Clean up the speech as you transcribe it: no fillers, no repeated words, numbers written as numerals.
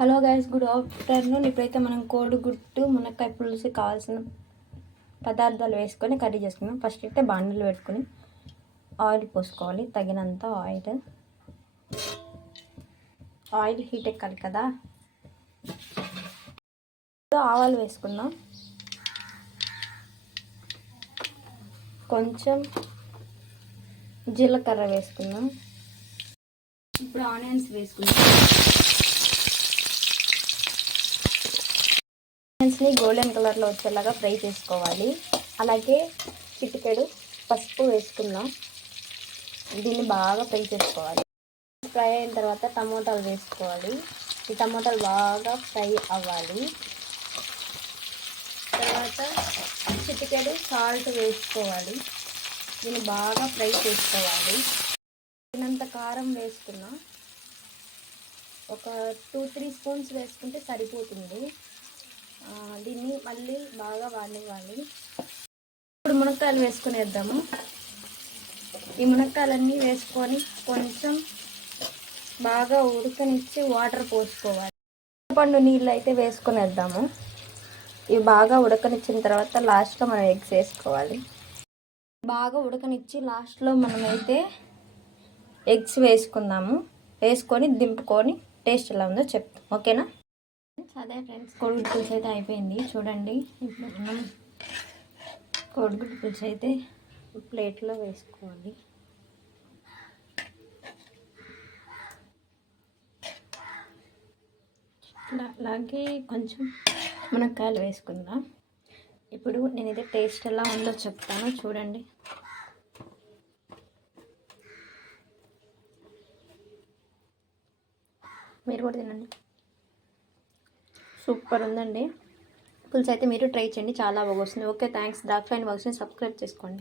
Hello guys, good afternoon. ఇప్పుడైతే మనం కోడిగుడ్డు మునక్కాయ పులుసు కావాల్సిన పదార్థాలు వేసుకొని కర్రీ చేసుకున్నాం. ఫస్ట్ అయితే బాండీలు పెట్టుకొని ఆయిల్ పోసుకోవాలి, తగినంత ఆయిల్ హీట్ ఎక్కాలి కదా. ఆవాలు వేసుకున్నాం, కొంచెం జీలకర్ర వేసుకున్నాం. ఇప్పుడు ఆనియన్స్ వేసుకున్నాం. ఆనియన్స్ని గోల్డెన్ కలర్లో వచ్చేలాగా ఫ్రై చేసుకోవాలి. అలాగే చిటికెడు పసుపు వేసుకున్నాం. దీన్ని బాగా ఫ్రై చేసుకోవాలి. ఫ్రై అయిన తర్వాత టమోటాలు వేసుకోవాలి. ఈ టమోటాలు బాగా ఫ్రై అవ్వాలి. తర్వాత చిటికెడు సాల్ట్ వేసుకోవాలి. దీన్ని బాగా ఫ్రై చేసుకోవాలి. తినంత కారం వేసుకున్నాం. ఒక 2-3 స్పూన్స్ వేసుకుంటే సరిపోతుంది. దీన్ని మళ్ళీ బాగా వాడివ్వాలి. ఇప్పుడు మునక్కాయలు వేసుకునేద్దాము. ఈ మునక్కాయలన్నీ వేసుకొని కొంచెం బాగా ఉడకనిచ్చి వాటర్ పోసుకోవాలి. పండు నీళ్ళు అయితే వేసుకునేద్దాము. ఇవి బాగా ఉడకనిచ్చిన తర్వాత లాస్ట్లో మనం ఎగ్స్ వేసుకోవాలి. బాగా ఉడకనిచ్చి లాస్ట్లో మనమైతే ఎగ్స్ వేసుకుందాము. వేసుకొని దింపుకొని టేస్ట్ ఎలా ఉందో చెప్తాం, ఓకేనా? అదే ఫ్రెండ్స్, కోడిగుడ్డు పులుసు అయితే అయిపోయింది. చూడండి, ఇప్పుడు మనం కోడిగుడ్డు పులుసు అయితే ప్లేట్లో వేసుకోవాలి. అలాగే కొంచెం మునక్కాయలు వేసుకుందాం. ఇప్పుడు నేనైతే టేస్ట్ ఎలా ఉందో చెప్తాను, చూడండి. మీరు కూడా తినండి, సూపర్ ఉందండి పులుసు అయితే. మీరు ట్రై చేయండి, చాలా బాగా వస్తుంది. Okay, thanks. డార్క్ ఫైన్ వర్క్స్ని సబ్స్క్రైబ్ చేసుకోండి.